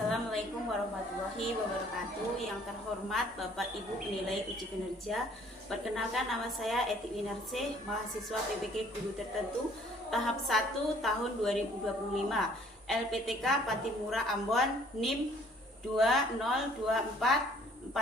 Assalamualaikum warahmatullahi wabarakatuh. Yang terhormat Bapak Ibu penilai uji kinerja, perkenalkan nama saya Eti Winarse, mahasiswa PBG Guru Tertentu tahap 1 tahun 2025, LPTK Patimura Ambon, NIM 2024497998.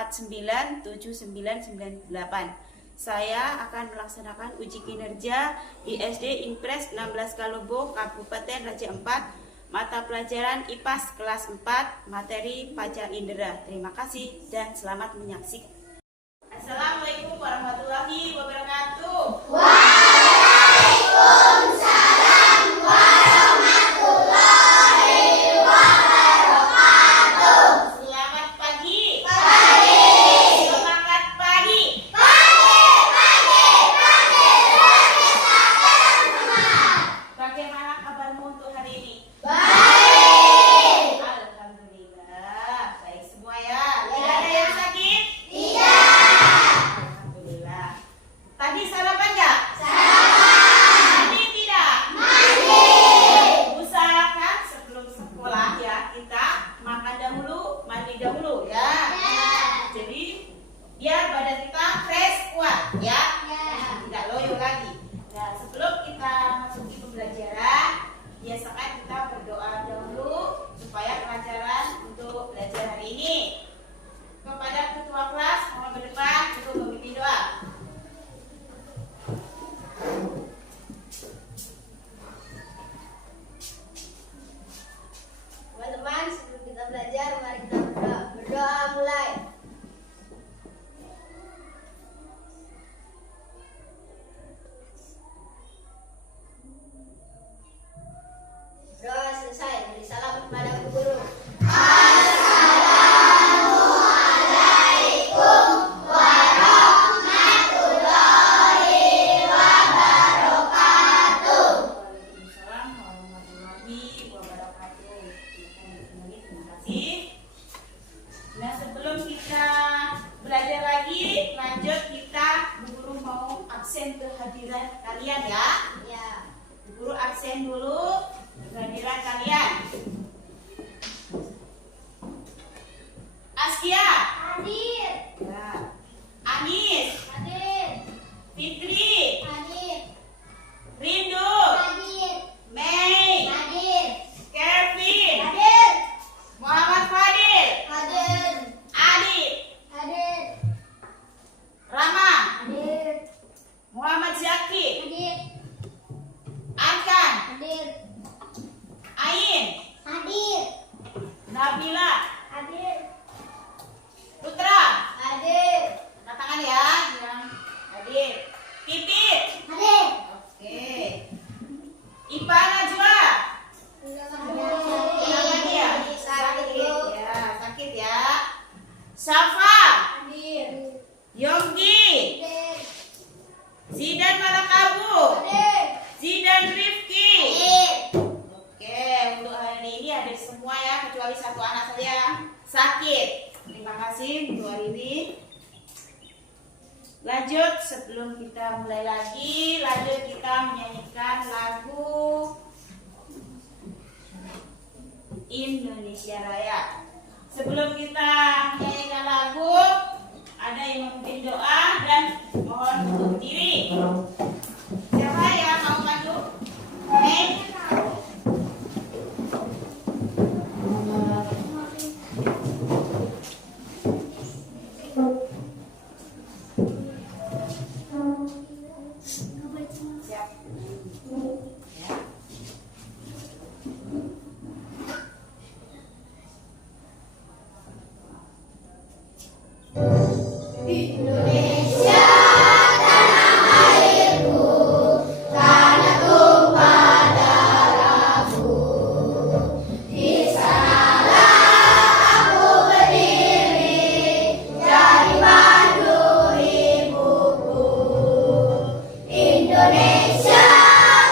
Saya akan melaksanakan uji kinerja di SD Impres 16 Kalobo, Kabupaten Raja Ampat, mata pelajaran IPAS kelas 4, materi Panca Indera. Terima kasih dan selamat menyaksikan. Assalamualaikum warahmatullahi wabarakatuh. Waalaikumsalam warahmatullahi wabarakatuh. Selamat pagi. Pagi. Semangat pagi. Bagaimana kabarmu untuk hari ini? Baik. Alhamdulillah, baik semua ya. Tidak ada yang sakit? Tidak. Alhamdulillah. Tadi sarapan nggak? Sarapan. Mandi tidak? Mandi. Usahakan sebelum sekolah ya kita makan dahulu, mandi dahulu ya. Jadi biar badan kita fresh, kuat ya. Tidak loyo lagi. Nah, sebelum kita masuki pembelajaran, biasakan kita berdoa dahulu supaya kelancaran untuk belajar hari ini. Kepada ketua kelas, mohon ke depan untuk memimpin doa. Teman-teman, sebelum kita belajar, mari kita berdoa. Berdoa mulai. Doa selesai. Beri salam kepada guru. Assalamualaikum warahmatullahi wabarakatuh. Waalaikumsalam warahmatullahi wabarakatuh. Terima kasih. Nah, sebelum kita belajar lagi, lanjut kita Bu Guru mau absen kehadiran kalian ya. Ya. Bu Guru absen dulu kehadiran kalian. Askia, Hadir. ya. Anis, Hadir. Fitri, Hadir. Rindu, Hadir. Mei, Hadir. Kevin, Hadir. Muhammad Fadil, Hadir. Adi, Hadir. Rama, Hadir. Muhammad Zaki, Hadir. Arkan, Hadir. Ain, Hadir. Nabila, Hadir. Putra. Hadir. Angkat tangan ya, yang hadir. Pipit. Hadir. Oke. Ipa Najwa. Hilang lagi ya? Sakit ya, sakit ya. Safa, Hadir. Yonggi, Hadir. Zidan Malakabu, Hadir. Zidan Rifki. Hadir. Oke, untuk hari ini hadir semua ya, kecuali satu anak saja sakit. Terima kasih untuk hari ini. Lanjut, sebelum kita mulai lagi, lanjut kita menyanyikan lagu Indonesia Raya. Sebelum kita menyanyikan lagu, ada yang memimpin doa dan mohon untuk berdiri. Siapa yang mau maju? Mei? Siap. Ya. Indonesia tanah airku, tanah tumpah darahku. Di sanalah aku berdiri, jadi pandu ibuku. Indonesia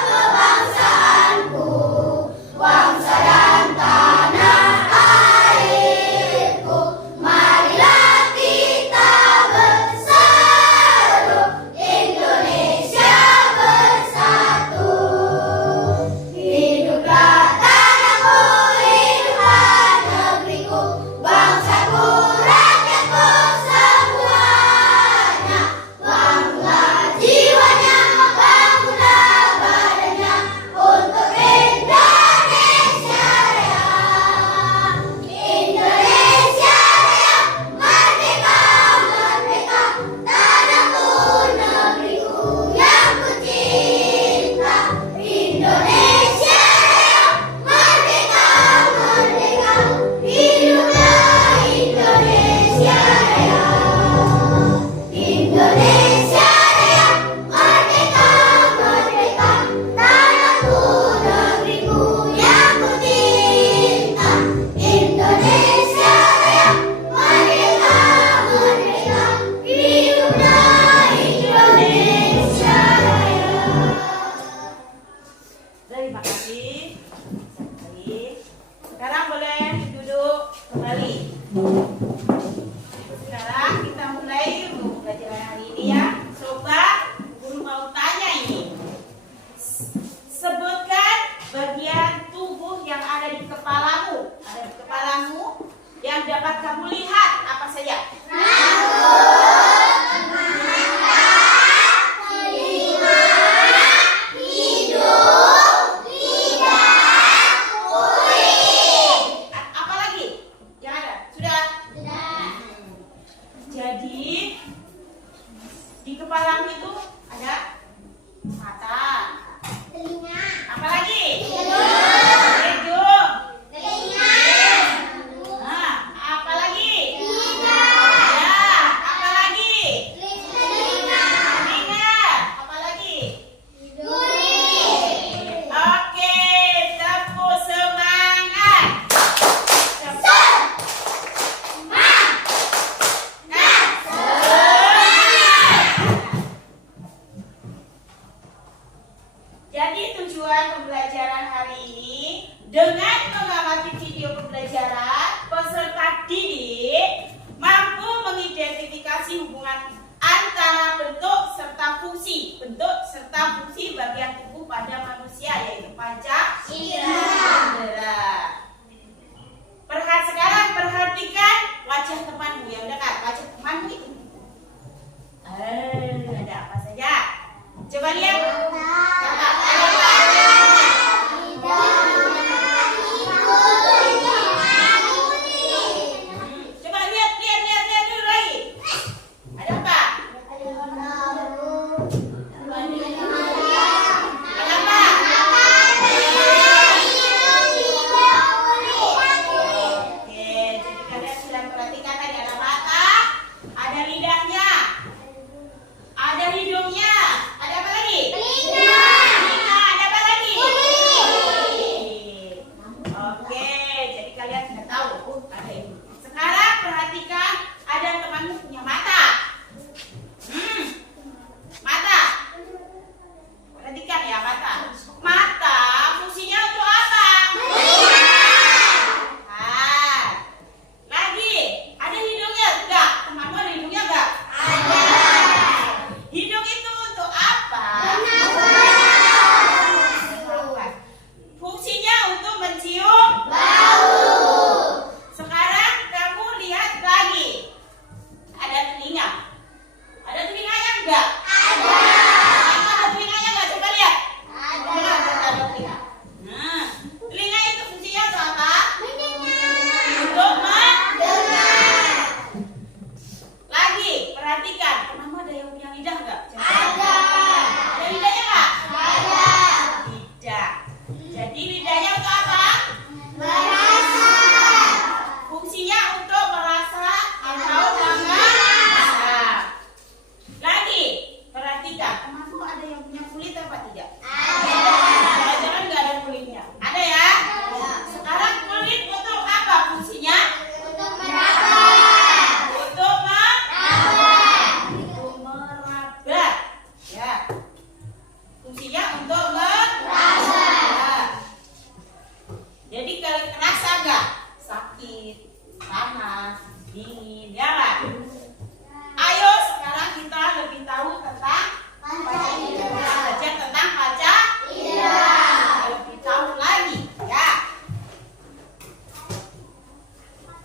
kebangsaanku, bangsa dan tanah airku. Marilah kita bersatu. dapat kamu lihat apa saja? Jadi di kepalamu itu ada mata. Telinga. Apa lagi? Hidung. Hidung. Telinga. Nah, apa lagi? Lidah. Ya, apa lagi? Telinga. Telinga. Apa lagi? Duri. Oke, tepuk semangat. Cepat. Jadi tujuan pembelajaran hari ini dengan mengamati video pembelajaran, peserta didik mampu mengidentifikasi hubungan antara bentuk serta fungsi bagian tubuh pada manusia, yaitu panca indera. Sekarang perhatikan wajah temanmu yang dekat. Wajah temanmu itu ada apa saja? Coba lihat. Coba lihat dulu lagi. Ada apa? Ada apa? Oke, jadi kalian sudah perhatikan tadi ada mata, ada lidahnya, ada hidungnya, ada apa lagi? Telinga, ada apa lagi? Oke, jadi kalian sudah tahu ada ini. Sekarang perhatikan, ada temanmu punya mata. Mata. Perhatikan ya mata. Mata fungsinya untuk apa? Ah. Lagi, ada hidungnya enggak? Temanmu ada hidungnya enggak? Ada. Hidung itu untuk apa? Fungsinya untuk mencium bau. Sekarang kamu lihat lagi. Ada telinga. Ada telinganya enggak? Ada. Ada telinganya enggak? Coba lihat. Ada telinga. Nah, telinga itu fungsinya untuk apa? Untuk mendengar. Lagi, perhatikan. Temanmu ada yang punya lidah enggak? Ada. Ada lidahnya enggak? Ada. Tidak. Jadi lidahnya untuk apa? Merasa. Fungsinya untuk merasa atau mengenal. Lagi, perhatikan. Temanmu ada yang punya kulit apa tidak? Ada. Jangan-jangan nggak ada kulitnya. Ada ya? Sekarang kulit untuk apa fungsinya? Untuk meraba. Untuk meraba. Ya. Fungsinya untuk meraba. Jadi kalau terasa nggak? Sakit, panas, dingin, ya kan? Ayo sekarang kita lebih tahu tentang panca indera. Belajar tentang panca indera. Lebih tahu lagi, ya.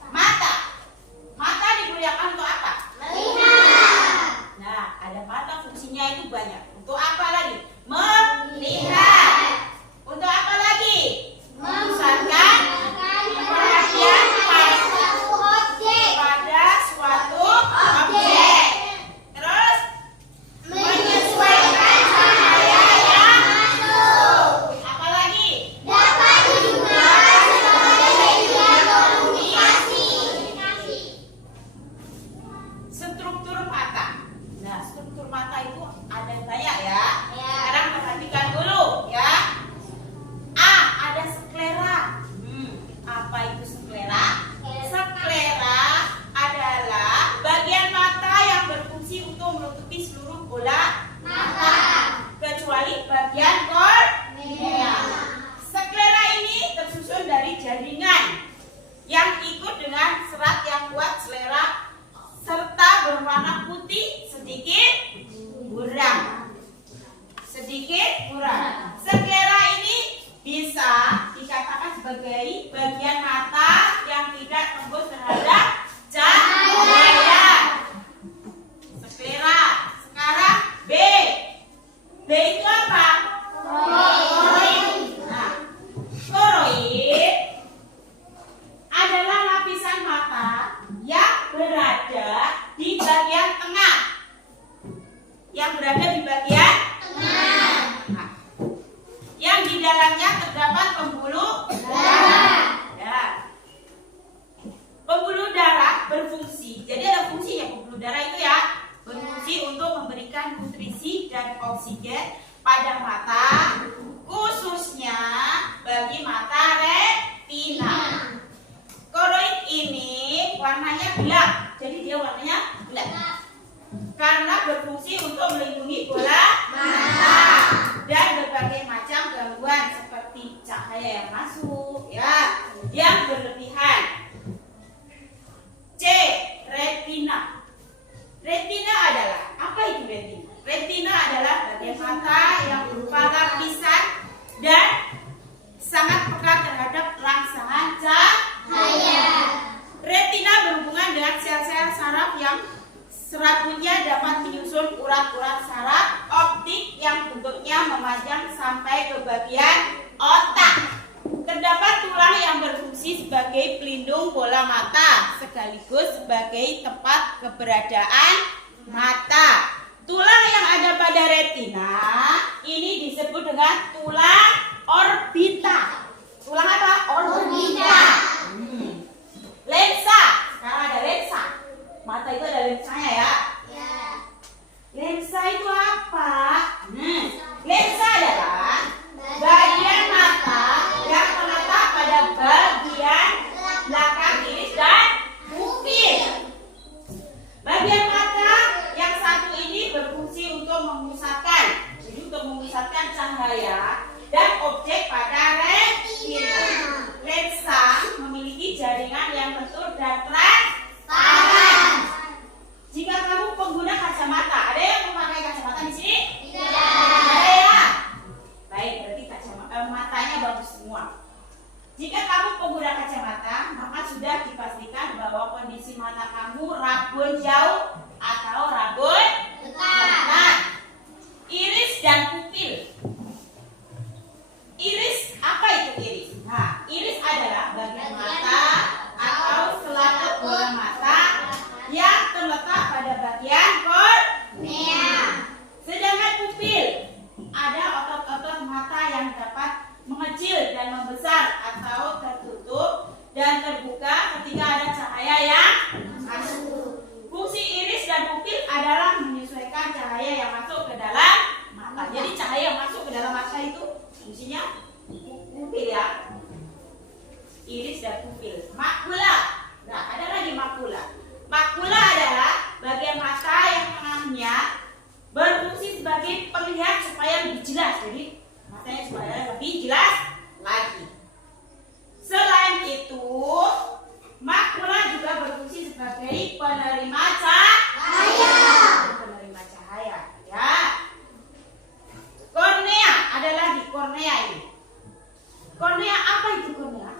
Mata. Mata digunakan untuk apa? Melihat. Nah, ada mata fungsinya itu banyak. Untuk apa lagi? Melihat. Untuk apa lagi? Memusatkan perhatian pada berfungsi. Jadi ada fungsinya pembuluh darah itu ya. Berfungsi untuk memberikan nutrisi dan oksigen pada mata, khususnya bagi mata retina. Koroid ini warnanya gelap, jadi dia warnanya gelap karena berfungsi untuk melindungi bola mata dan berbagai macam gangguan seperti cahaya yang masuk ya, yang berlebihan. C. Retina. Retina adalah apa itu retina? Retina adalah bagian mata yang berupa lapisan dan sangat peka terhadap rangsangan cahaya. Retina berhubungan dengan sel-sel saraf yang serabutnya dapat menyusun urat-urat saraf optik yang bentuknya memanjang sampai ke bagian otak. Terdapat tulang yang berfungsi sebagai pelindung bola mata sekaligus sebagai tempat keberadaan mata. Tulang yang ada pada retina ini disebut dengan tulang orbita. Tulang apa? Orbita. Lensa. Sekarang ada lensa. Mata itu ada lensanya ya. Lensa itu apa? Lensa adalah bagian mata yang terletak pada bagian belakang iris dan pupil. Bagian mata yang satu ini berfungsi untuk memusatkan, jadi untuk memusatkan cahaya dan objek pada retina. Lensa memiliki jaringan yang lentur dan transparan. Jika kamu pengguna kacamata, ada yang memakai kacamata di sini? Tidak. Ada ya? Baik, berarti matanya bagus semua. Jika kamu pengguna kacamata, maka sudah dipastikan bahwa kondisi mata kamu rabun jauh atau rabun dekat. Iris dan pupil. Iris, apa itu iris? Nah, iris adalah bagian mata atau selaput bola mata yang terletak pada bagian kornea. Sedangkan pupil ada otot-otot mata yang dapat mengecil dan membesar atau tertutup dan terbuka ketika ada cahaya yang masuk. Fungsi iris dan pupil adalah menyesuaikan cahaya yang masuk ke dalam mata. Jadi cahaya yang masuk ke dalam mata itu fungsinya pupil ya. Iris dan pupil. Makula. Nah, ada lagi makula. Makula adalah bagian mata yang tengahnya berfungsi sebagai penglihat supaya lebih jelas. Jadi matanya supaya lebih jelas lagi. Selain itu, makula juga berfungsi sebagai penerima cahaya. Penerima cahaya, ya. Kornea adalah di kornea ini. Kornea apa itu kornea?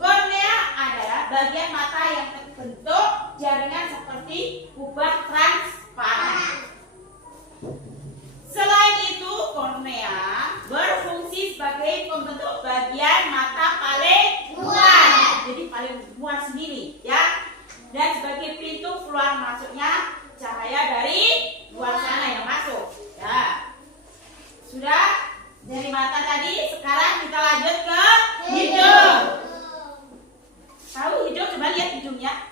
Kornea adalah bagian mata yang terbentuk jaringan seperti kubah transparan. Selain itu, kornea berfungsi sebagai pembentuk bagian mata paling luar. Jadi paling luar sendiri, ya. Dan sebagai pintu keluar masuknya cahaya dari luar sana yang masuk. Ya. Sudah dari mata tadi, sekarang kita lanjut ke hidung. Tahu hidung? Coba lihat hidungnya.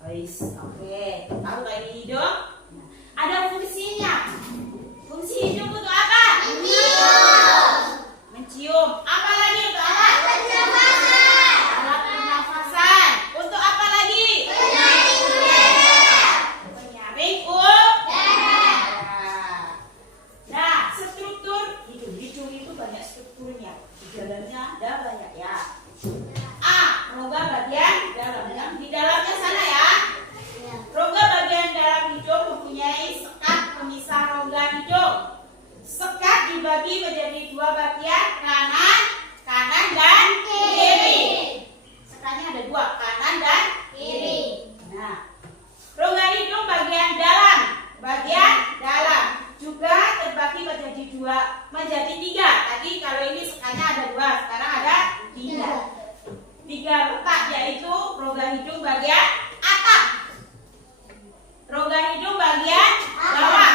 Oke. Tahu kayak hidung? Ada fungsinya. Fungsi hidung untuk apa? Mencium. Apa lagi untuk apa? Alat pernafasan. Untuk apa lagi? Penyaring udara. Nah, struktur hidung. Hidung itu banyak strukturnya. Di dalamnya ada banyak ya. A. Rongga bagian dalam. Yang di dalamnya sana ya. Rongga bagian dalam hidung mempunyai sekat pemisah rongga hidung. Sekat dibagi menjadi dua bagian, kanan dan kiri. Sekatnya ada dua, kanan dan kiri. Nah, rongga hidung bagian dalam juga terbagi menjadi tiga. Tadi kalau ini sekatnya ada dua, sekarang ada tiga. Tiga letak, yaitu rongga hidung bagian atas, rongga hidung bagian bawah,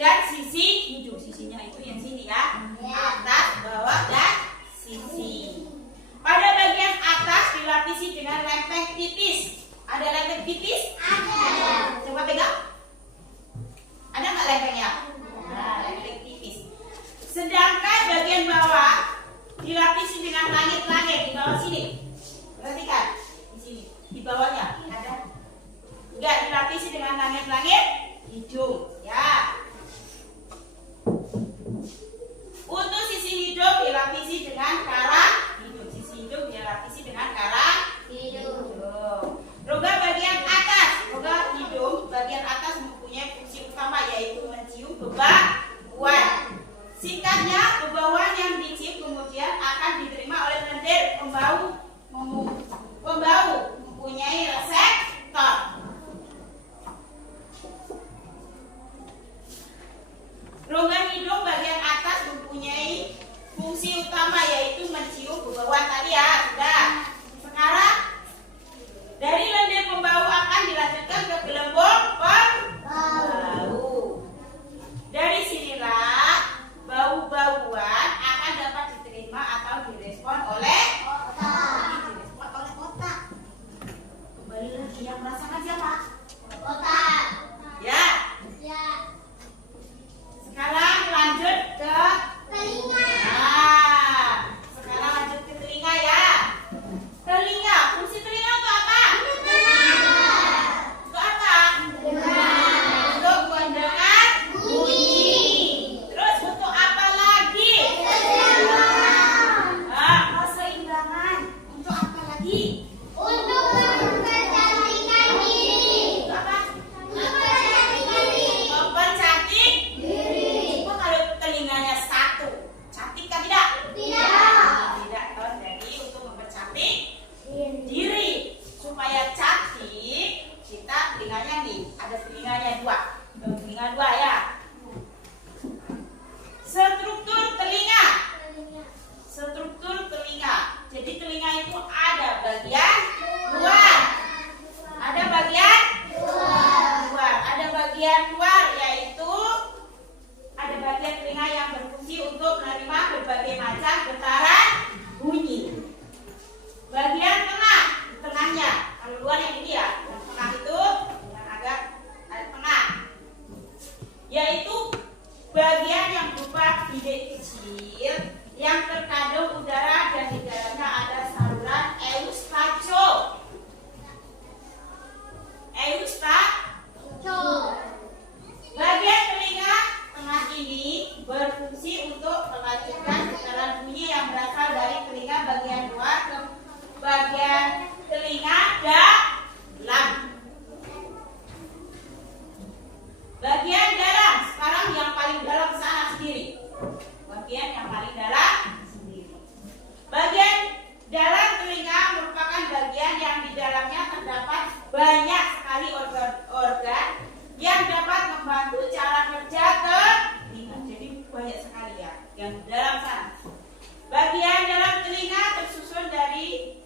dan sisi hidung. Sisinya itu yang sini ya, atas, bawah, dan sisi. Pada bagian atas dilapisi dengan lempeng tipis Ada lempeng tipis? Ada. Coba pegang. Ada nggak lempengnya? Nah, lempeng tipis. Sedangkan bagian bawah dilapisi dengan langit-langit di bawah sini. Perhatikan di sini, di bawahnya ada. Enggak dilapisi dengan langit-langit hidung, ya. Untuk sisi hidung dilapisi dengan karang hidung. Sisi hidung dilapisi dengan karang hidung. Rongga bagian atas, rongga hidung bagian atas mempunyai fungsi utama yaitu mencium bebauan. Singkatnya, bebauan yang dicium kemudian akan diterima oleh lendir pembau mempunyai reseptor. Rongga hidung bagian atas mempunyai fungsi utama yaitu mencium bebauan tadi ya, sudah. Sekarang dari lendir pembau akan dilanjutkan ke gelembung pembau. Dari sinilah bau-bauan akan dapat diterima atau direspon oleh otak. Kembali lagi yang merasakan siapa? Otak. Ya. Sekarang lanjut ke Telinga. Nah, sekarang lanjut ke telinga ya. Telinga, fungsi telinga untuk apa? Untuk apa? Untuk mendengar bunyi. Terus untuk apa lagi? Keseimbangan. Untuk apa lagi? Untuk mempercantikkan diri. Untuk apa? Mempercantikkan diri. Mempercantik. Coba kalau telinganya satu, cantik kan tidak? Tidak toh. Jadi untuk mempercantik diri supaya cantik kita telinganya nih ada telinganya dua, telinga dua ya. Struktur telinga. Jadi telinga itu ada bagian luar, ada bagian luar, ada bagian luar yaitu ada bagian telinga yang berfungsi untuk menerima berbagai macam getaran bunyi. Bagian tengah, tengahnya, kalau luar yang ini ya, yang tengah itu yang agak tengah, yaitu bagian yang berupa bilik kecil yang terkandung udara dan di dalamnya ada saluran eustacho. Bagian telinga tengah ini berfungsi untuk melanjutkan getaran bunyi yang berasal dari telinga bagian luar ke bagian telinga dalam. Bagian dalam, sekarang yang paling dalam sana sendiri. Bagian yang paling dalam sendiri. Bagian dalam telinga merupakan bagian yang di dalamnya terdapat banyak sekali organ yang dapat membantu cara kerja telinga. Jadi banyak sekali ya yang di dalam sana. Bagian dalam telinga tersusun dari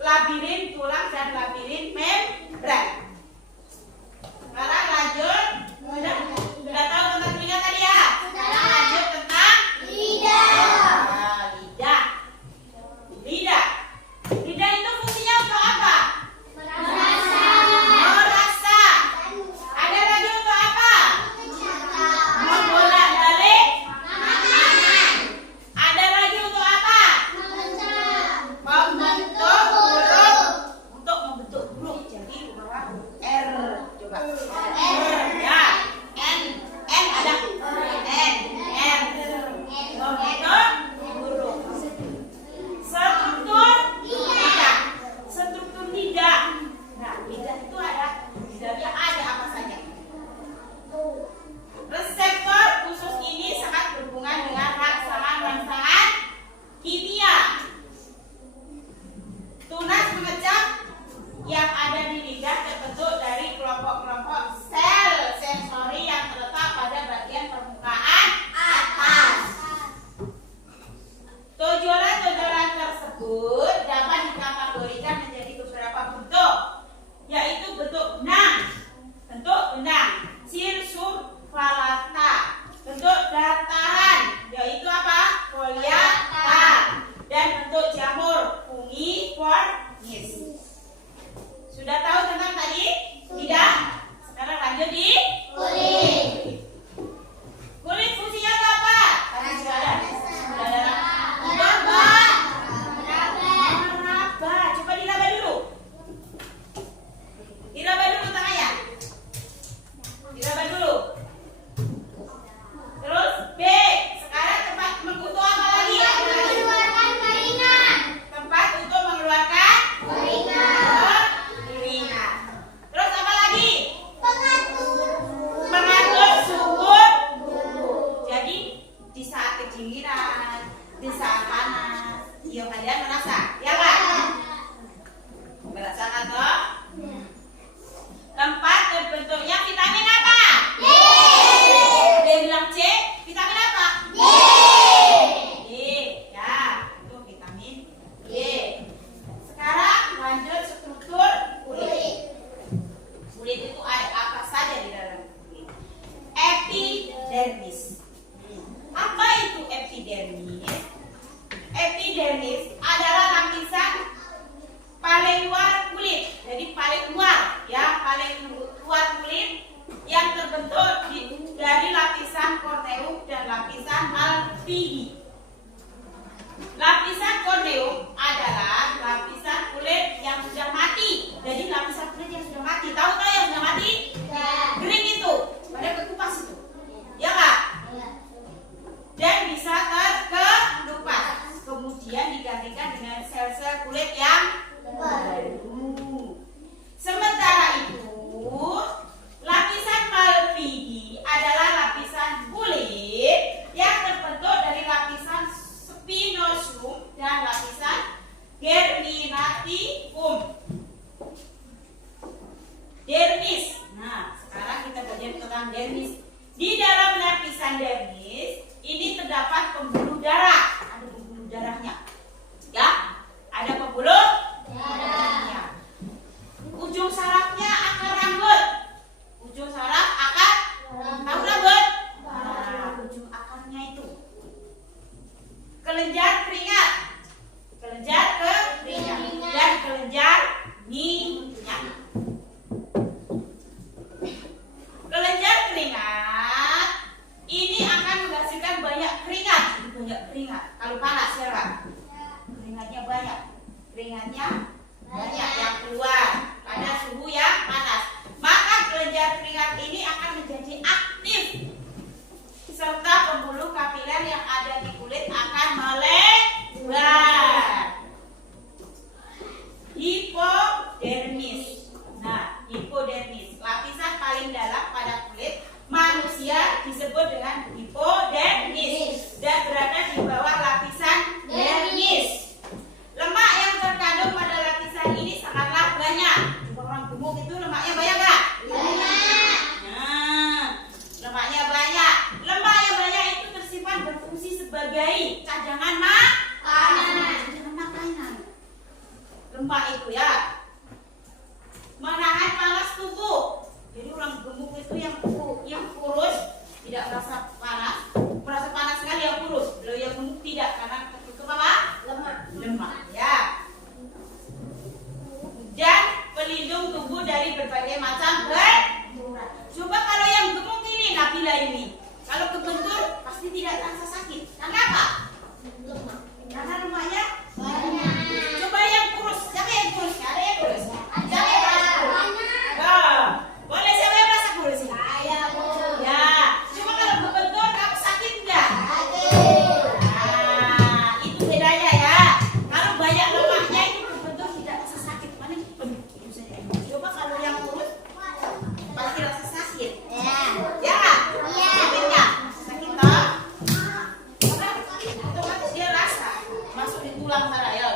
labirin tulang dan labirin membran. Sekarang lanjut. Sudah tahu tentang telinga tadi ya? Sekarang lanjut tentang lidah. Lidah itu fungsinya untuk apa? Merasa. Ada lagi untuk apa? Membolak-balik makanan. Ada lagi untuk apa? Membentuk huruf. Untuk membentuk huruf. Jadi huruf R. Coba. R ya. N ada. N. Membentuk huruf. Struktur lidah. Nah, lidah itu ada. Lidahnya ada apa saja? Reseptor khusus ini sangat berhubungan dengan rangsangan kimia. Tunas pengecap yang ada di lidah terbentuk dari kelompok-kelompok sel sensori yang terletak pada bagian permukaan atas. Tonjolan-tonjolan tersebut dapat dikategorikan menjadi beberapa bentuk, yaitu bentuk benang, sirsuvalata, bentuk dataran, yaitu apa? Foliata, dan bentuk jamur, fungiformis. Sudah tahu tentang tadi? Tidak? Sekarang lanjut di Kulit. kulit. Fungsinya untuk apa? Karena sudah ada. Sudah ada. Meraba. Meraba. Coba diraba dulu. Diraba dulu tangannya. Diraba dulu. Terus B. Sekarang tempat untuk apa lagi? Mengeluarkan keringat. Tempat untuk mengeluarkan Keringat. keringat. Terus apa lagi? Pengatur. Mengatur suhu tubuh. Jadi di saat kedinginan, di saat panas, ya kalian merasa, ya kan? Merasakan toh? Tempat terbentuknya vitamin apa? D. Dia bilang C, vitamin apa? D. D, ya, itu vitamin D. Sekarang lanjut struktur kulit. Kulit itu ada apa saja di dalam kulit? Epidermis. Apa itu epidermis? Epidermis adalah lapisan paling luar kulit. Jadi paling luar, ya, paling luar kulit yang terbentuk dari lapisan korneum dan lapisan alveoli. Lapisan korneum adalah lapisan kulit yang sudah mati. Jadi lapisan kulit yang sudah mati. Tahu tak yang sudah mati? Kering itu, pada kekupas itu. Ya Kak? Dan bisa terkelupas. Kemudian digantikan dengan sel-sel kulit yang baru. Sementara itu, lapisan alveoli adalah lapisan kulit yang terbentuk dari lapisan spinosum dan lapisan germinativum. Dermis. Nah, sekarang kita belajar tentang dermis. Di dalam lapisan dermis ini terdapat pembuluh darah. Ada pembuluh darahnya. Ya, ada pembuluh darahnya. Ujung sarafnya akar rambut. Ujung saraf akar tahu rambut? Nah, ujung akarnya itu. Kelenjar keringat. Kelenjar keringat dan kelenjar minyak. Kelenjar keringat ini akan menghasilkan banyak keringat. Banyak keringat. Kalau panas ya Pak? Keringatnya banyak. Keringatnya banyak yang keluar pada suhu yang panas. Maka kelenjar keringat ini akan menjadi aktif. Serta pembuluh kapiler yang ada di kulit akan melebar. Hipodermis. Nah, hipodermis, lapisan paling dalam pada kulit manusia disebut dengan hipodermis dan berada di bawah lapisan dermis. Lemak yang terkandung pada lapisan ini sangatlah banyak. Coba orang gemuk itu lemaknya banyak nggak? Banyak. Nah, lemaknya banyak. Lemak yang banyak itu tersimpan berfungsi sebagai cadangan makanan. Lemak itu ya menahan panas tubuh. Jadi orang gemuk itu yang kurus tidak merasa panas sekali yang kurus. Kalau yang gemuk tidak karena itu apa? Lemak ya. Dan pelindung tubuh dari berbagai macam benturan. Coba kalau yang gemuk ini Nabila ini, kalau kebentur pasti tidak terasa sakit. Kenapa? Karena lemaknya Banyak. Coba yang kurus, siapa yang kurus? Ada yang kurus? Siapa yang merasa kurus? Banyak. Oh, boleh siapa yang merasa kurus? Saya, Bu. Ya, coba kalau kebentur kamu sakit enggak? Sakit. Nah, itu bedanya ya. Kalau banyak lemaknya itu kebentur tidak rasa sakit. Mana penuh itu saja. Coba kalau yang kurus pasti rasa sakit. Ya. Ya, Iya. sakit nggak? Sakit toh? Karena otomatis dia rasa masuk di tulang sana ya.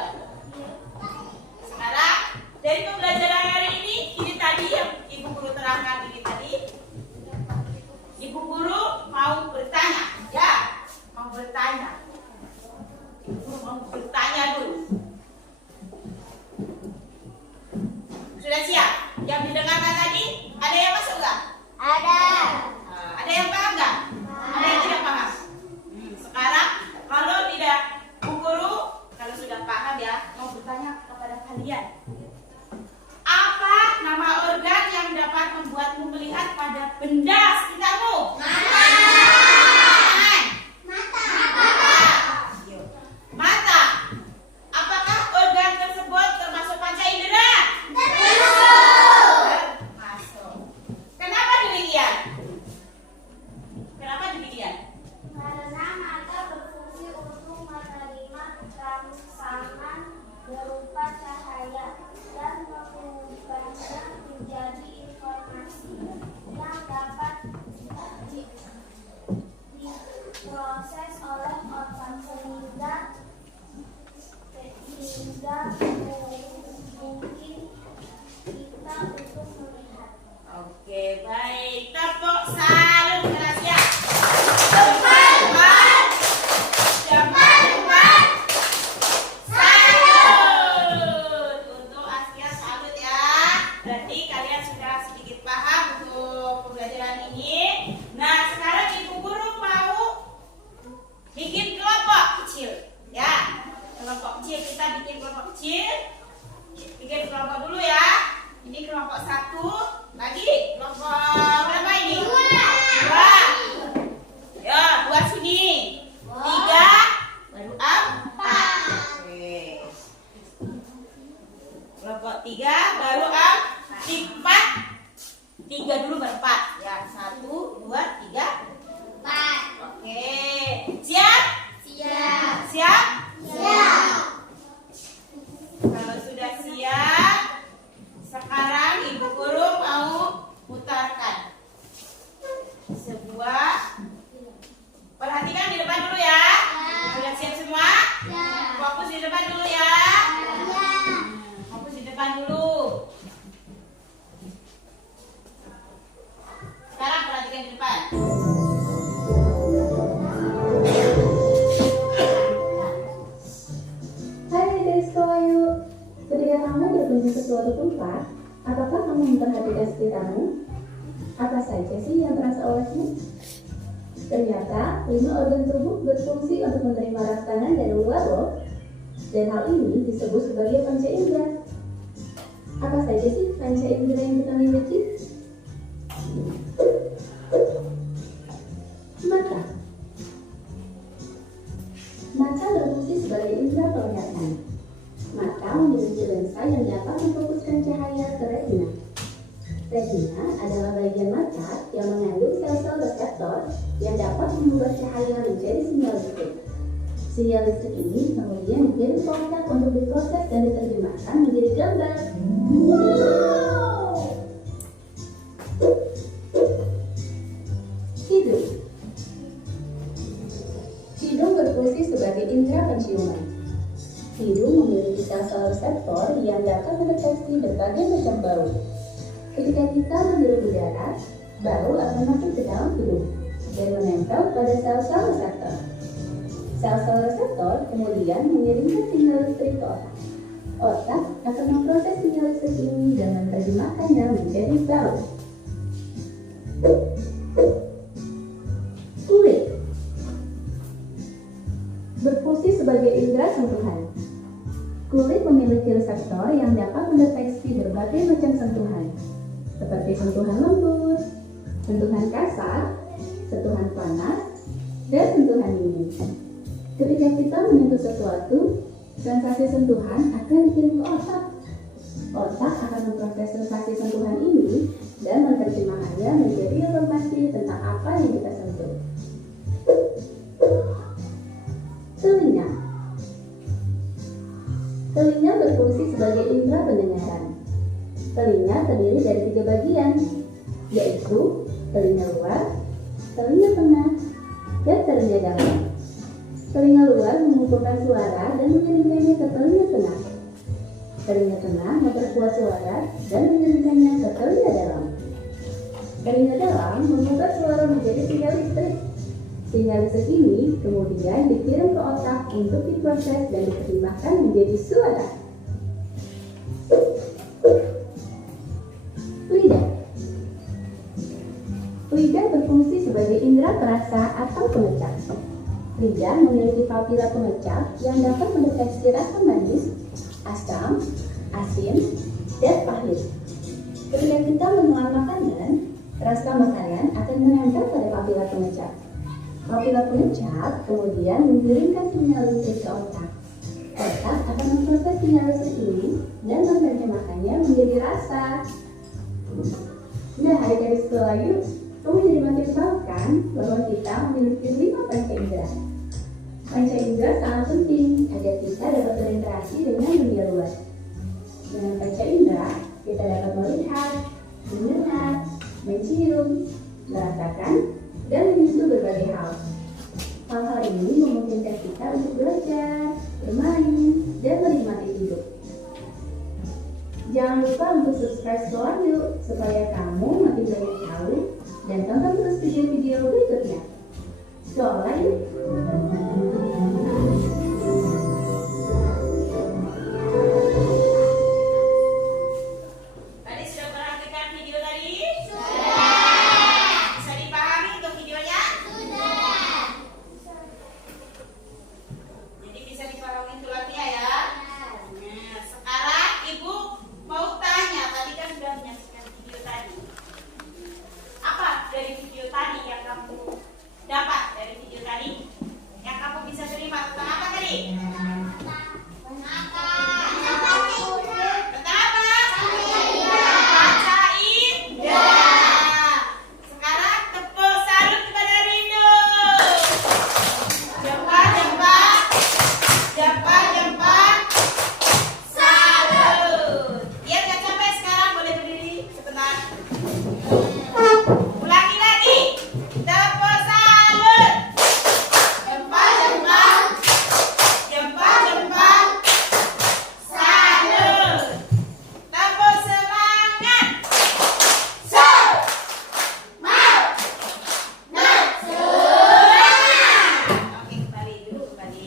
Sekarang dari pembelajaran hari ini tadi yang Ibu Guru terangkan ini tadi, Ibu Guru mau bertanya, ya, mau bertanya. Ibu Guru mau bertanya dulu. Sudah siap? Yang didengarkan tadi, ada yang masuk nggak? Ada. Ada yang paham nggak? Ada yang tidak paham? Sekarang kalau tidak, Bu Guru kalau sudah paham ya, mau bertanya kepada kalian. Apa nama organ yang dapat membuatmu melihat pada benda sekitarmu? Mata. Apakah organ tersebut termasuk panca indera? Termasuk. Kenapa demikian? Kenapa demikian? Karena mata berfungsi untuk menerima rangsangan berupa cahaya dan mengubahnya menjadi informasi yang dapat diproses oleh otak sehingga mungkin kita untuk melihat. Oke, baik. Tepuk salut Gracia. Teman-teman. Teman-teman. Salut. Untuk Asia salut ya. Berarti kalian sudah sedikit paham untuk pembelajaran ini. Nah, sekarang Ibu Guru mau bikin kelompok kecil. Ya. Kelompok kecil, kita bikin kelompok kecil. Bikin kelompok dulu ya. Ini kelompok 1. Lagi kelompok berapa ini? 2. Ya, 2 sini. 3 baru 4. Oke. Kelompok 3 baru 4. 3 dulu baru 4. Ya, 1 2 3 4. Oke. Siap? Siap. Siap? Siap. Kalau sudah siap, sekarang Ibu Guru mau putarkan sebuah. Perhatikan di depan dulu ya. Sudah siap semua? Fokus di depan dulu ya. Fokus di depan dulu. Sekarang perhatikan di depan. Hai Desko Ayu, ketika kamu berkunjung ke suatu tempat, apakah kamu memperhatikan sekitarmu? Apa saja sih yang terasa olehmu? Ternyata 5 organ tubuh berfungsi untuk menerima rangsangan dan luar loh. Dan hal ini disebut sebagai panca indera. Apa saja sih panca indera yang kita miliki? Mata. Mata berfungsi sebagai indera penglihatan. Mata memiliki lensa yang dapat memfokuskan cahaya ke retina. Retina adalah bagian mata yang mengandung sel-sel reseptor yang dapat mengubah cahaya menjadi sinyal listrik. Sinyal listrik ini kemudian dikirim ke otak untuk diproses dan diterjemahkan menjadi gambar. Wow! Hidung. Hidung berfungsi sebagai indera penciuman. Hidung memiliki sel-sel reseptor yang dapat mendeteksi berbagai macam bau. Ketika kita menghirup udara, bau akan masuk ke dalam hidung dan menempel pada sel-sel reseptor. Sel-sel reseptor kemudian mengirimkan sinyal listrik ke otak. Otak akan memproses sinyal listrik ini dan menerjemahkannya menjadi bau. Kulit berfungsi sebagai indera sentuhan. Kulit memiliki reseptor yang dapat mendeteksi berbagai macam sentuhan, seperti sentuhan lembut, sentuhan kasar, sentuhan panas, dan sentuhan dingin. Ketika kita menyentuh sesuatu, sensasi sentuhan akan dikirim ke otak. Otak akan memproses sensasi sentuhan ini dan menerjemahkannya menjadi informasi tentang apa yang kita sentuh. Telinga. Telinga berfungsi sebagai indera pendengaran. Telinga terdiri dari 3 bagian, yaitu telinga luar, telinga tengah, dan telinga dalam. Telinga luar mengumpulkan suara dan mengirimkannya ke telinga tengah. Telinga tengah memperkuat suara dan mengirimkannya ke telinga dalam. Telinga dalam mengubah suara menjadi sinyal listrik. Sinyal listrik ini kemudian dikirim ke otak untuk diproses dan diterjemahkan menjadi suara. Lidah. Lidah berfungsi sebagai indera perasa atau pengecap. Lidah memiliki papila pengecap yang dapat mendeteksi rasa manis, asam, asin, dan pahit. Ketika menelan makanan, rasa makanan akan menempel pada papila pengecap. Papila pengecap kemudian mengirimkan sinyal listrik ke otak. Otak akan memproses sinyal listrik ini dan menerjemahkannya menjadi rasa. Nah, adik-adik sekolah yuk, kamu jadi makin tahu kan bahwa kita memiliki 5 panca indera. Panca indera sangat penting agar kita dapat berinteraksi dengan dunia luar. Dengan panca indera, kita dapat melihat, mendengar, mencium, merasakan, dan menyentuh berbagai hal. Hal-hal ini memungkinkan kita untuk belajar, bermain, dan menikmati hidup. Jangan lupa untuk subscribe Sekolah Yuk supaya kamu makin banyak tahu dan tonton terus video-video berikutnya. Sekolah Yuk. Tadi sudah perhatikan video tadi? Sudah. Bisa dipahami untuk videonya? Sudah. Jadi bisa dipahami tularnya ya? Nah, sekarang Ibu mau tanya, tadi kan sudah menyaksikan video tadi. Apa dari video tadi yang kamu dapat dari video tadi? Yang kamu bisa terima tentang apa tadi? Tentang apa? Panca indera. Sekarang tepuk salut kepada Rindu. Jempat, jempat. Jempat, jempat. Salut. Biar nggak capek sekarang boleh berdiri sebentar. Ulangi lagi. Tepuk salut. Jempat, jempat. Jempat, jempat. Salut. Tepuk semangat. Oke, kembali dulu, kembali.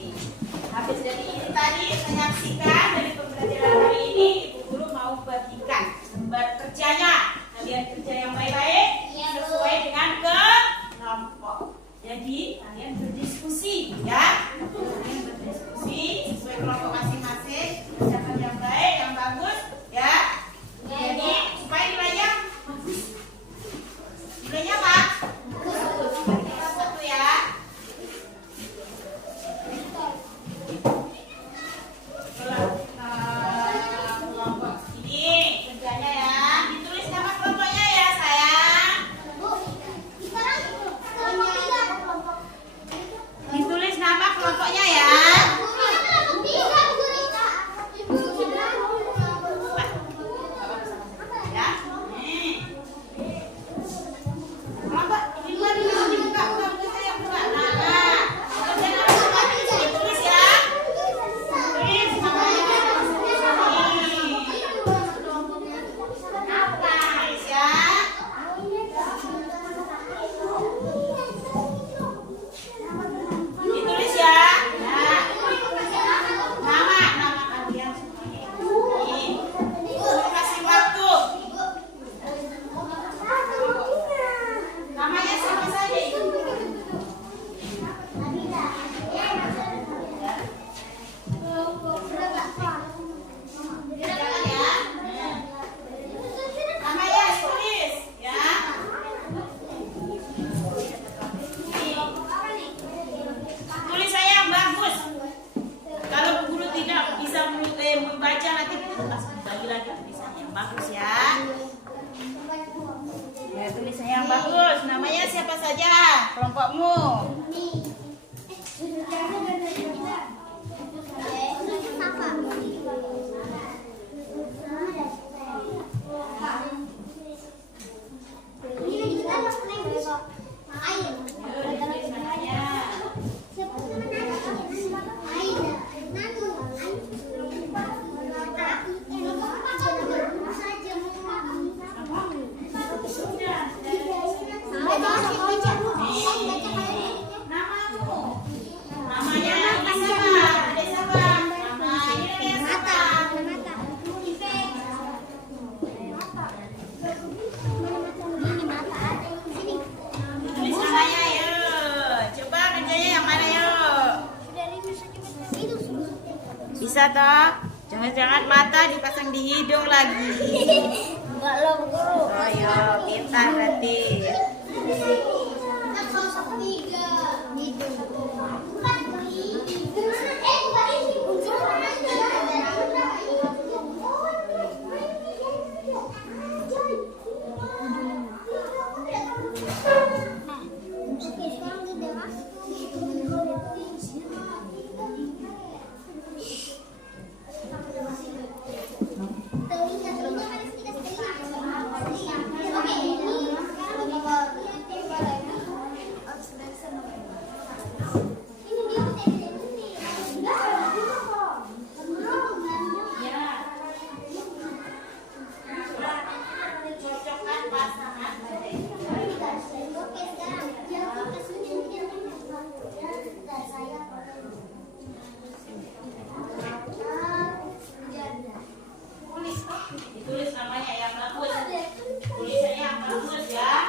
Habis dari ini tadi menyaksikan dari pembelajaran hari ini, Ibu Guru mau bagikan lembar kerjanya. Kalian kerja yang baik-baik sesuai dengan kelompok. Jadi kalian berdiskusi ya. Kalian berdiskusi sesuai kelompok masing-masing. Kerjakan yang baik, yang bagus ya. Jadi supaya nilainya bagus. Nilainya apa? Bagus. Satu ya. Kelompok ini kerjanya ya. Ditulis nama kelompoknya ya sayang. Ditulis nama kelompoknya ya. Ya. Nih. Kelompok di luar dulu dibuka, buka saya buka. Nah, kerja nama ditulis ya. Tulis namanya. Tulis ya. Ditulis ya. Nah, nama kalian semuanya. Nih. Kasih waktu. Namanya siapa saja itu? Jangan ya. Namanya tulis ya. Tulis saya yang bagus. Kalau Bu Guru tidak bisa membaca nanti bagi lagi tulisannya yang bagus ya. Ya, tulisannya yang bagus. Namanya siapa saja kelompokmu? Yuk, ditulis namanya. Namamu. Namanya ini siapa? Adik siapa? Namanya siapa? Tulis namanya yuk. Coba kerjanya yang mana yuk? Bisa toh? Jangan-jangan mata dipasang di hidung lagi. Enggak loh, guru. Ayo, pintar berarti. Cocokkan pasangan ditulis namanya yang bagus, tulisannya yang bagus ya,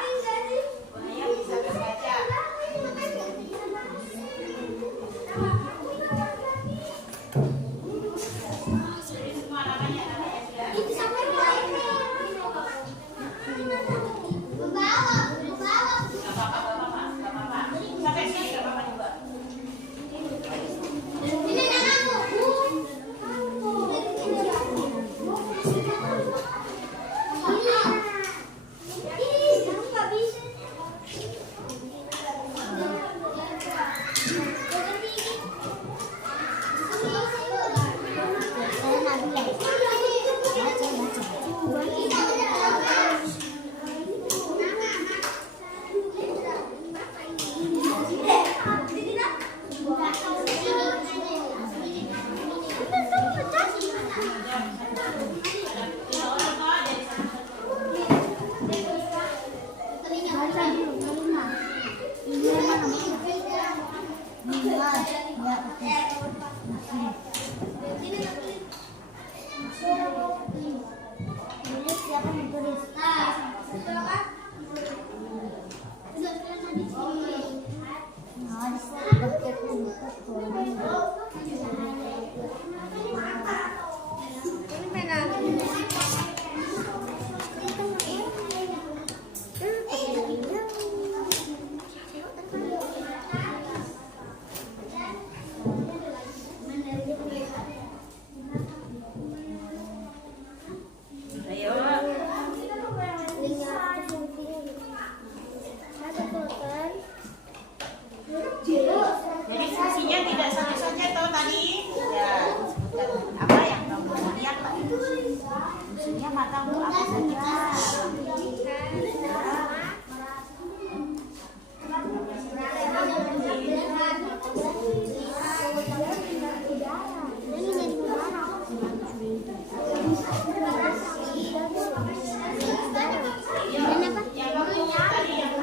supaya bisa terbaca. Tulis semua namanya sudah. Gak apa-apa. Sampai sini gak apa-apa juga. Ayo. Jadi fungsinya tidak satu saja toh tadi. Ya, sebutkan apa yang kamu lihat Pak. Fungsinya mata untuk apa saja. Yang kamu tadi yang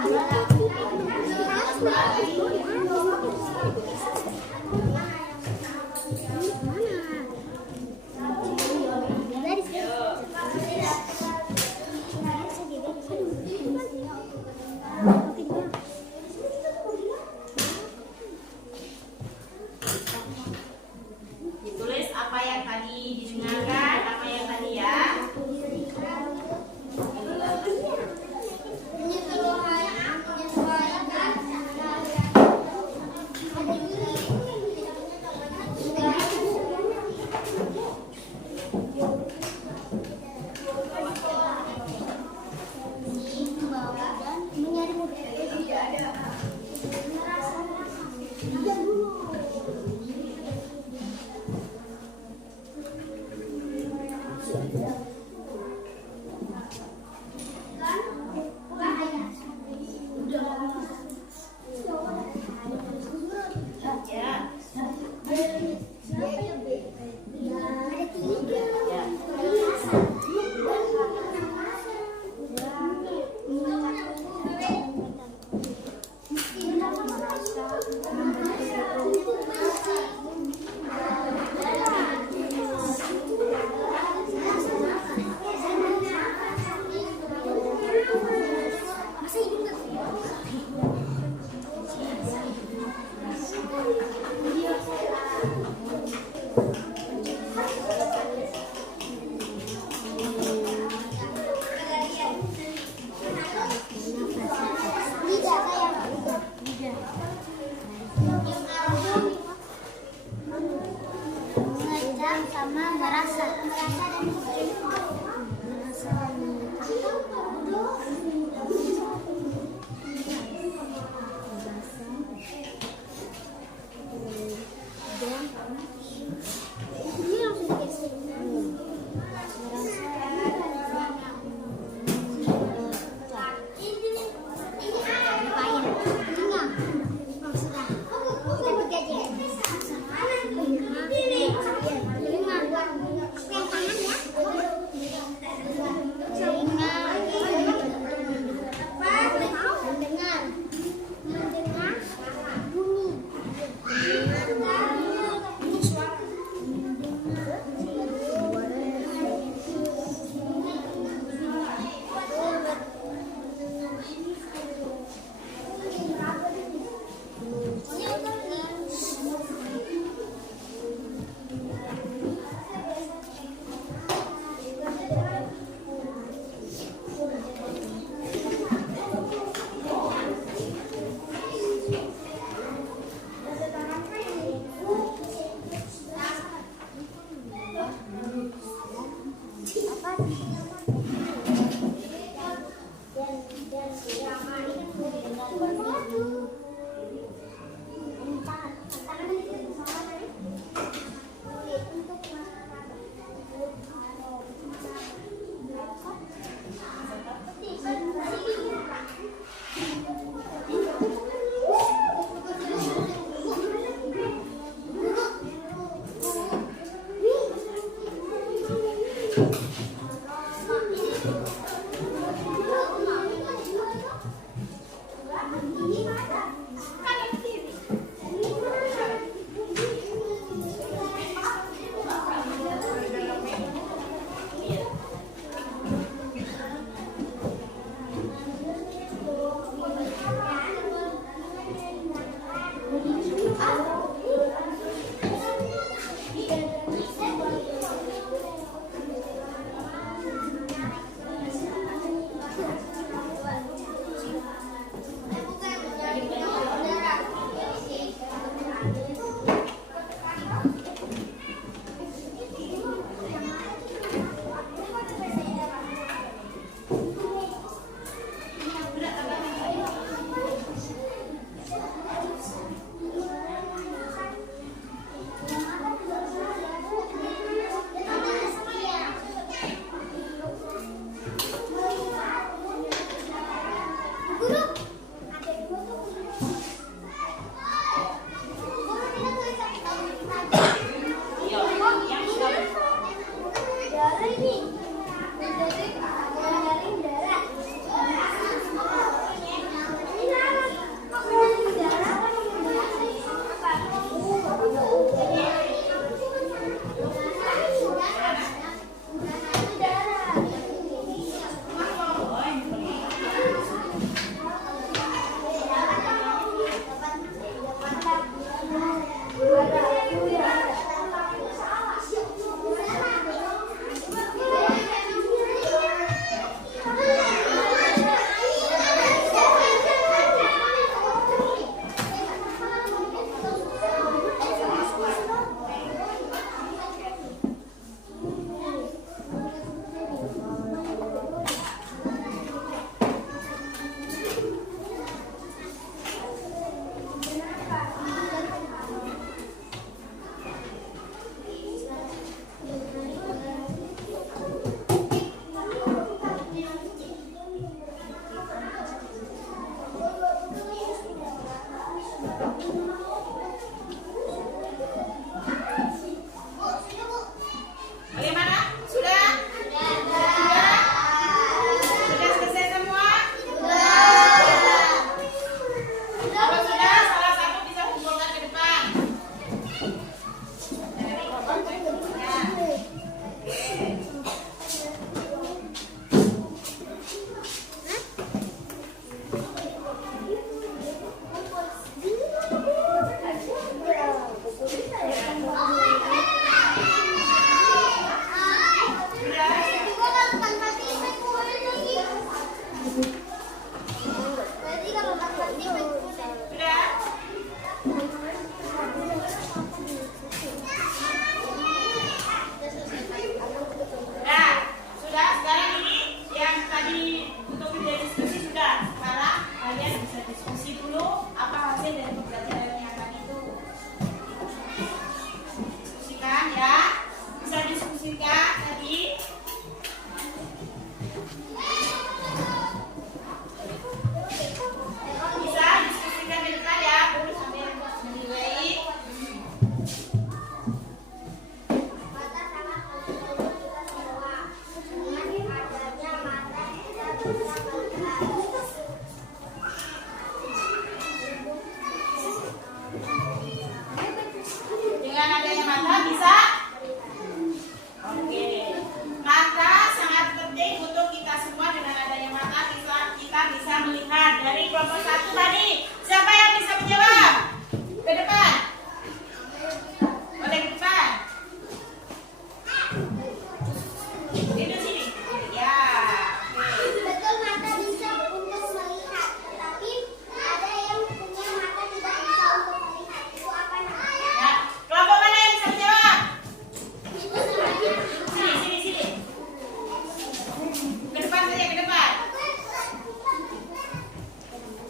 saja ke depan.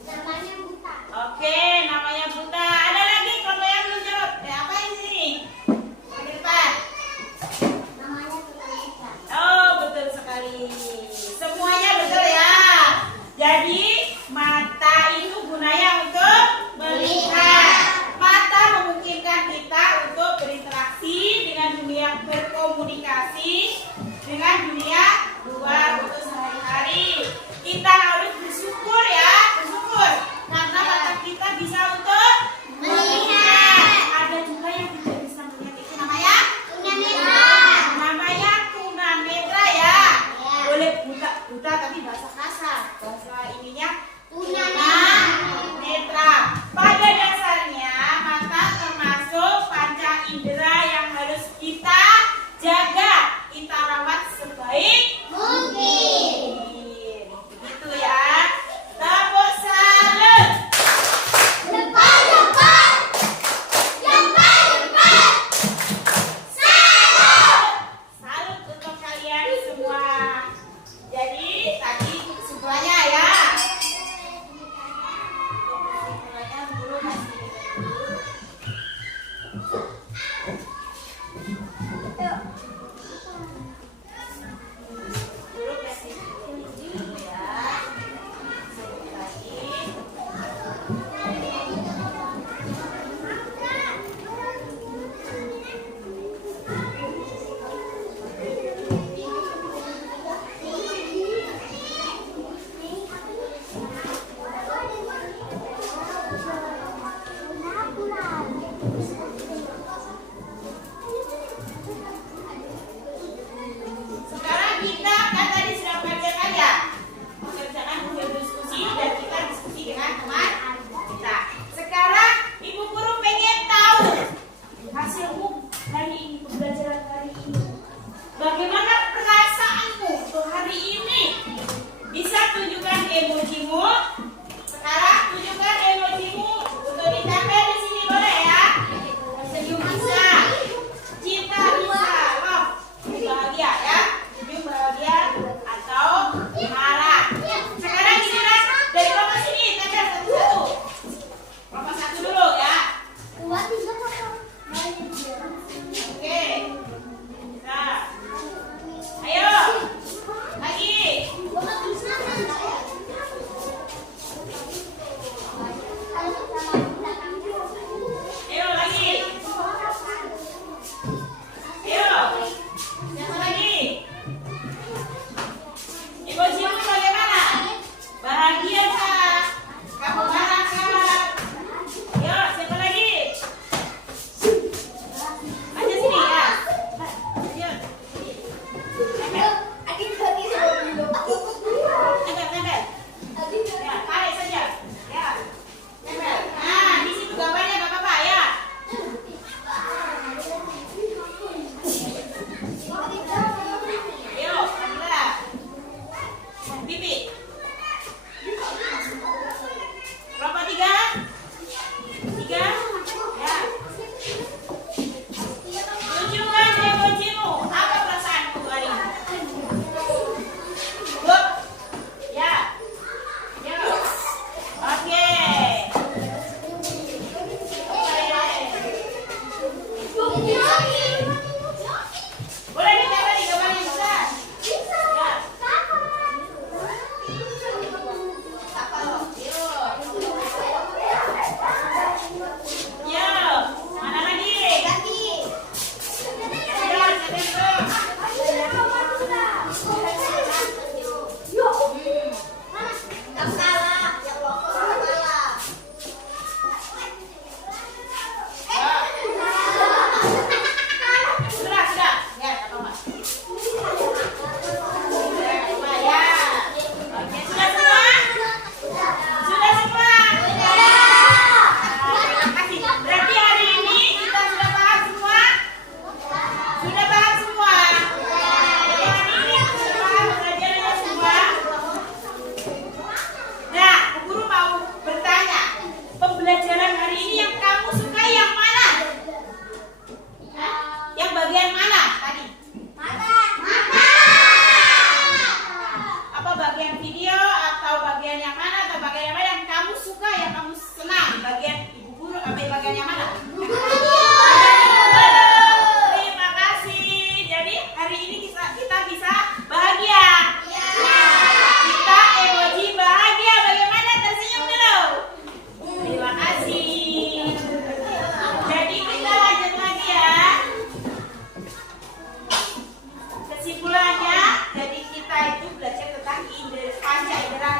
Namanya Buta. Oke, namanya Buta. Ada lagi kelompok yang belum jawab. Apa ini sini? Ke depan. Namanya Buta. Oh, betul sekali. Semuanya betul ya. Jadi mata itu gunanya untuk melihat. Mata memungkinkan kita untuk berinteraksi dengan dunia, berkomunikasi dengan dunia luar untuk sehari-hari. Kita harus bersyukur ya, bersyukur karena mata kita bisa untuk melihat. Ada juga yang tidak bisa melihat, itu namanya namanya tunanetra ya. Boleh buta tapi bahasa kasar, bahasa ininya tunanetra. Pada dasarnya mata termasuk panca indera yang harus kita jaga, kita rawat sebaik mungkin. Begitu ya. Tepuk salut. Salut untuk kalian semua. Jadi tadi kesimpulannya ya. Kesimpulannya guru masih guru kasih dulu ya. Sekali lagi. Sekarang kita kan tadi sudah mengerjakan ya, mengerjakan hasil diskusi dan kita diskusi dengan teman kita. Sekarang ibu guru pengen tahu hasilmu hari ini, pembelajaran hari ini. Bagaimana perasaanmu untuk hari ini? Bisa tunjukkan emojimu. Sekarang tunjukkan emojimu untuk ditempel di sini, boleh ya? Senyum bisa, cinta bisa, love, bahagia ya, senyum bahagia atau marah. Sekarang giliran dari kelompok sini, tempel satu-satu. Kelompok satu dulu ya. Oke. Nah, ayo lagi.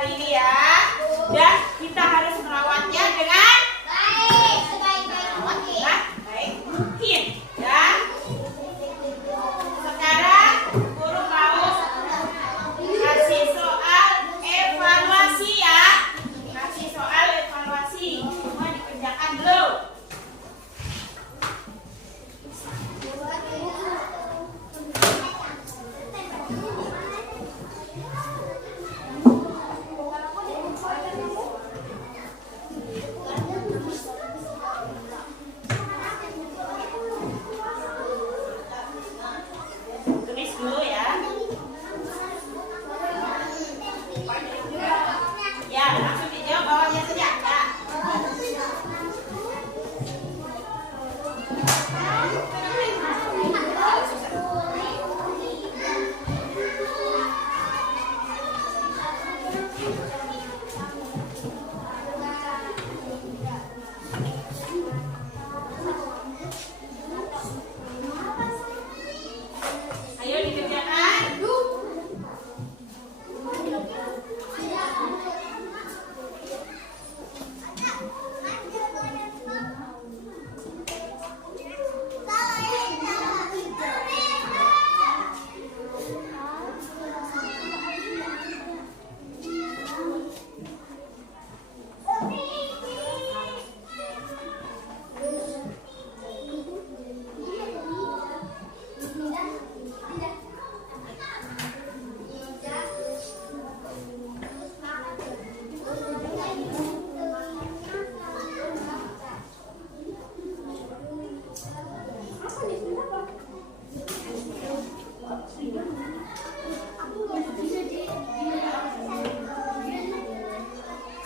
hari ini ya. Dan kita harus merawatnya dengan Baik, sebaik-baik mungkin. baik mungkin. Dan sekarang guru mau kasih soal evaluasi ya. Kasih soal evaluasi. Semua dikerjakan dulu. Tulis dulu ya. Ya, langsung dijawab bawahnya saja. Ya. Ayo dikerjakan.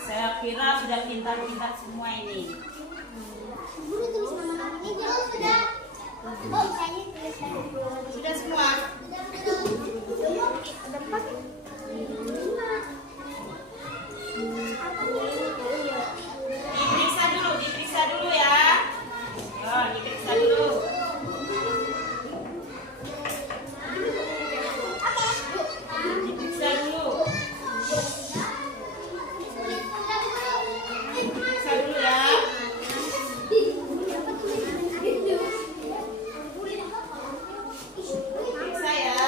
Saya kira sudah pintar-pintar semua ini. Guru tulis nama-nama ini dulu sudah. Oh, saya tulis lagi dulu. Sudah semua? Ada 4. 5. Apa nih? Diperiksa dulu ya. Oh, diperiksa dulu. Diperiksa dulu. Diperiksa dulu ya. Diperiksa ya.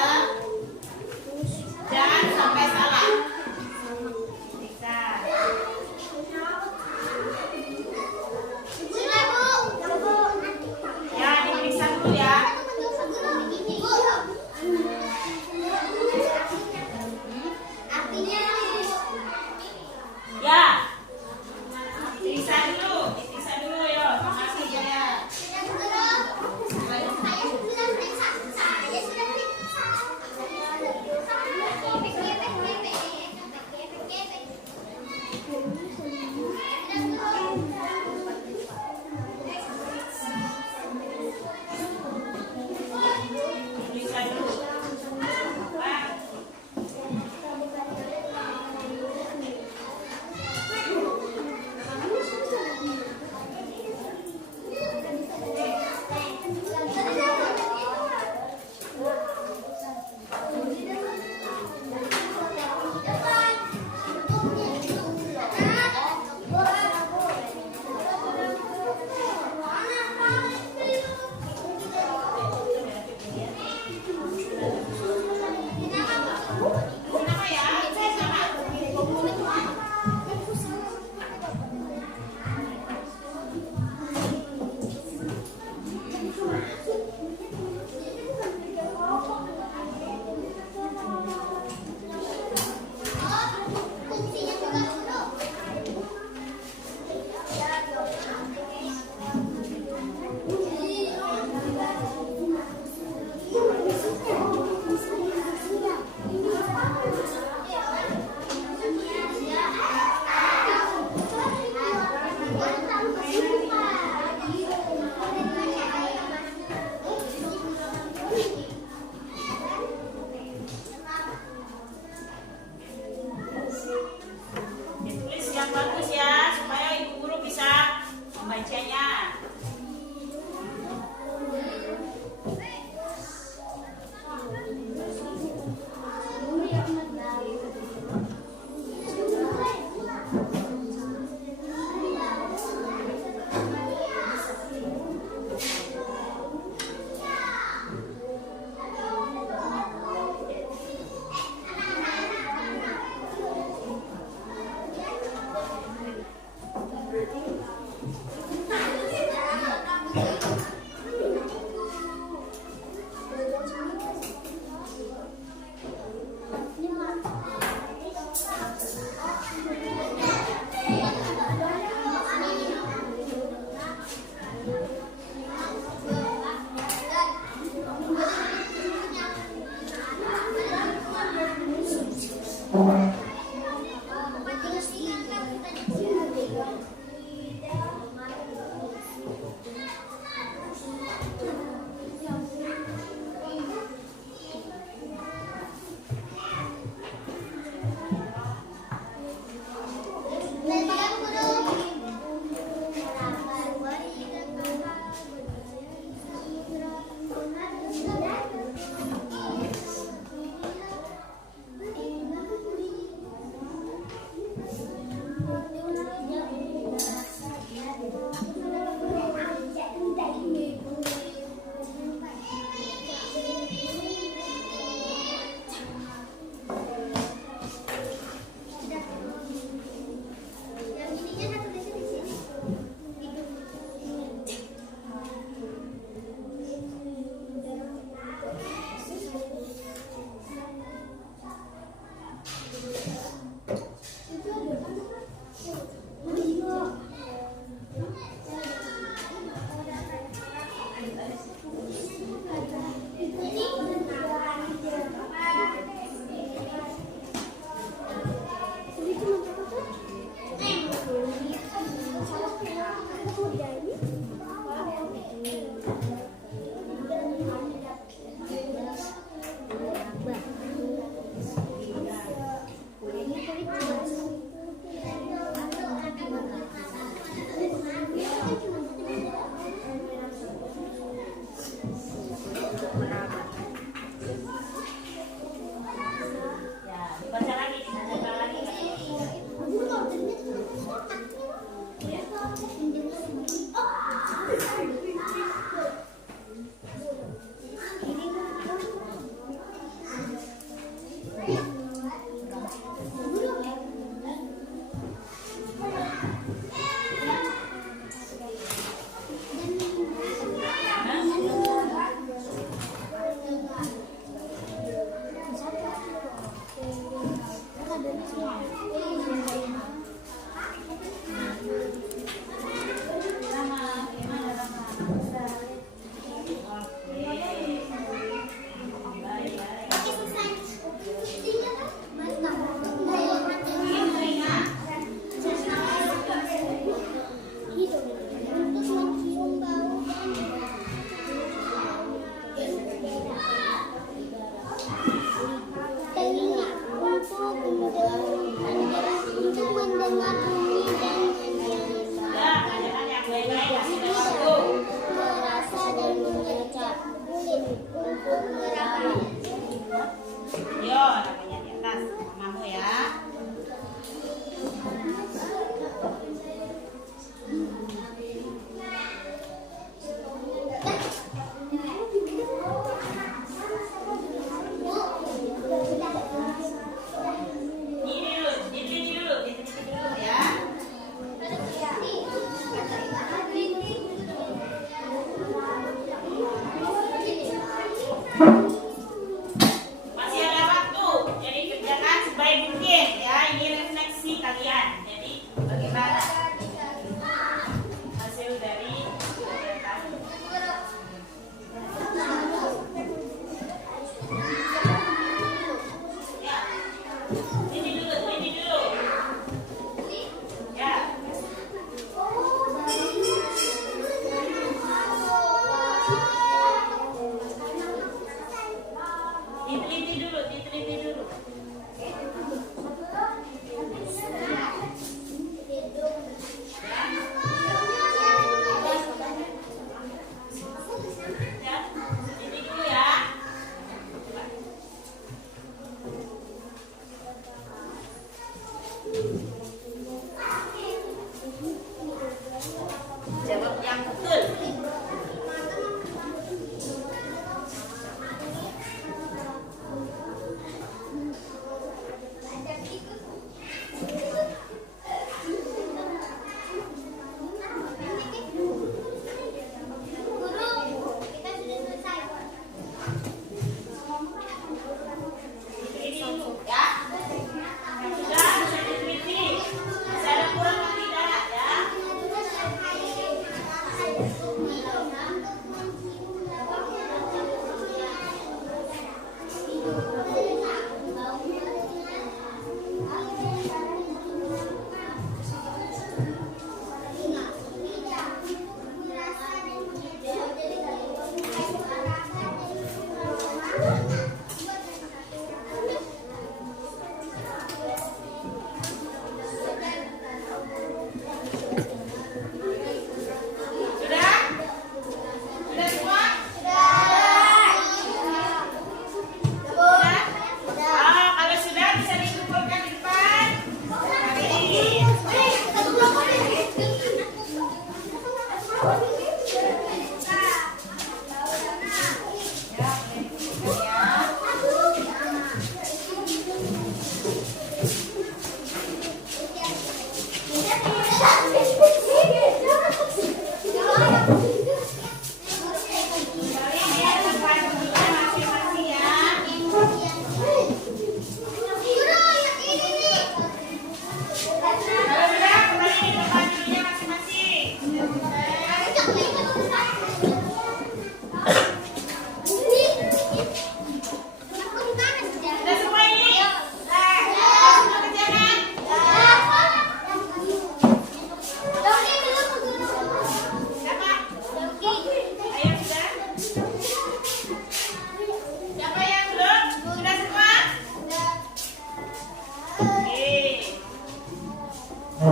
Ibu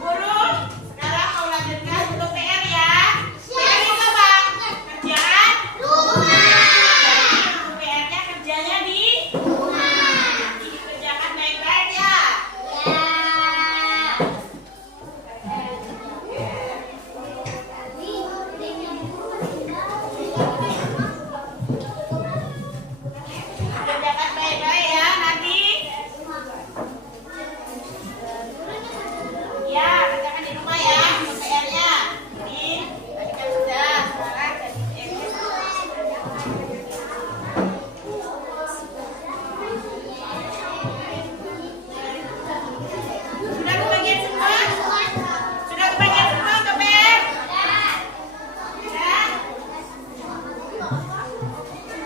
guru, sekarang mau lanjutkan untuk PR ya. PR itu apa? Kerjaan rumah. Untuk PR-nya kerjanya di rumah. Nanti dikerjakan baik-baik ya. Kerjakan baik-baik ya nanti. Ya, kerjakan di rumah ya untuk PR-nya. Jadi tadi kan sudah, sekarang jadi PR-nya. Sudah kebagian semua? Sudah kebagian semua untuk PR? Ya.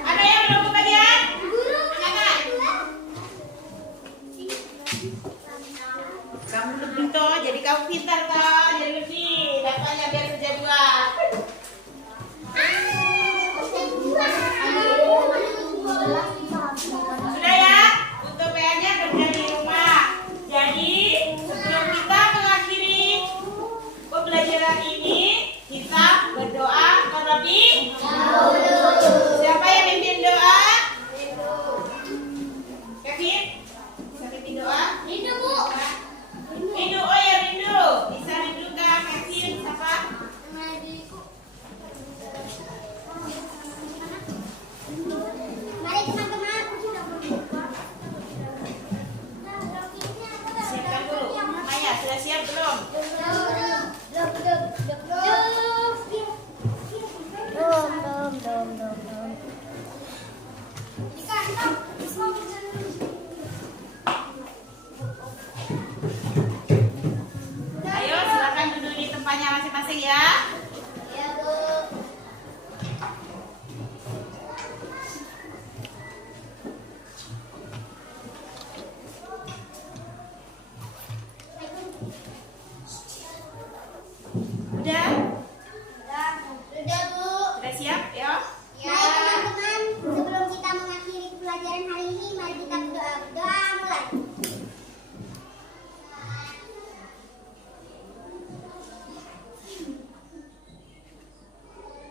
Ada yang belum kebagian? Silakan. Kamu lebih toh, jadi kamu pintar toh, jadi lebih dapatnya biar kerja dua. Sudah ya, untuk PR-nya kerja di rumah. Jadi sebelum kita mengakhiri pembelajaran ini, kita berdoa terlebih dahulu. Siapa yang mimpin doa? Kevin, bisa mimpin doa? Rindu, oh ya Rindu. Bisa Rindu kak, Kevin, siapa? Mari teman-teman. Siapkan dulu. Maya, sudah siap belum? Ayo silakan duduk di tempatnya masing-masing ya. Udah? Sudah, Bu. Udah siap? Ya. Baik teman-teman, sebelum kita mengakhiri pelajaran hari ini, mari kita berdoa. Doa mulai.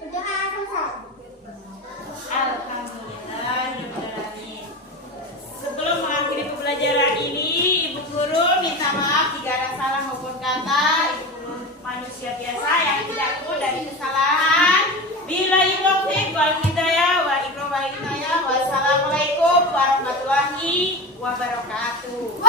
Berdoa selesai. Alhamdulillahirrahmanirrahim. Sebelum mengakhiri pembelajaran ini, Ibu Guru minta maaf jika ada salah maupun kata. Ibu Guru manusia biasa yang tidak luput dari kesalahan. Billahi taufiq wal hidayah wa Wassalamualaikum warahmatullahi wabarakatuh.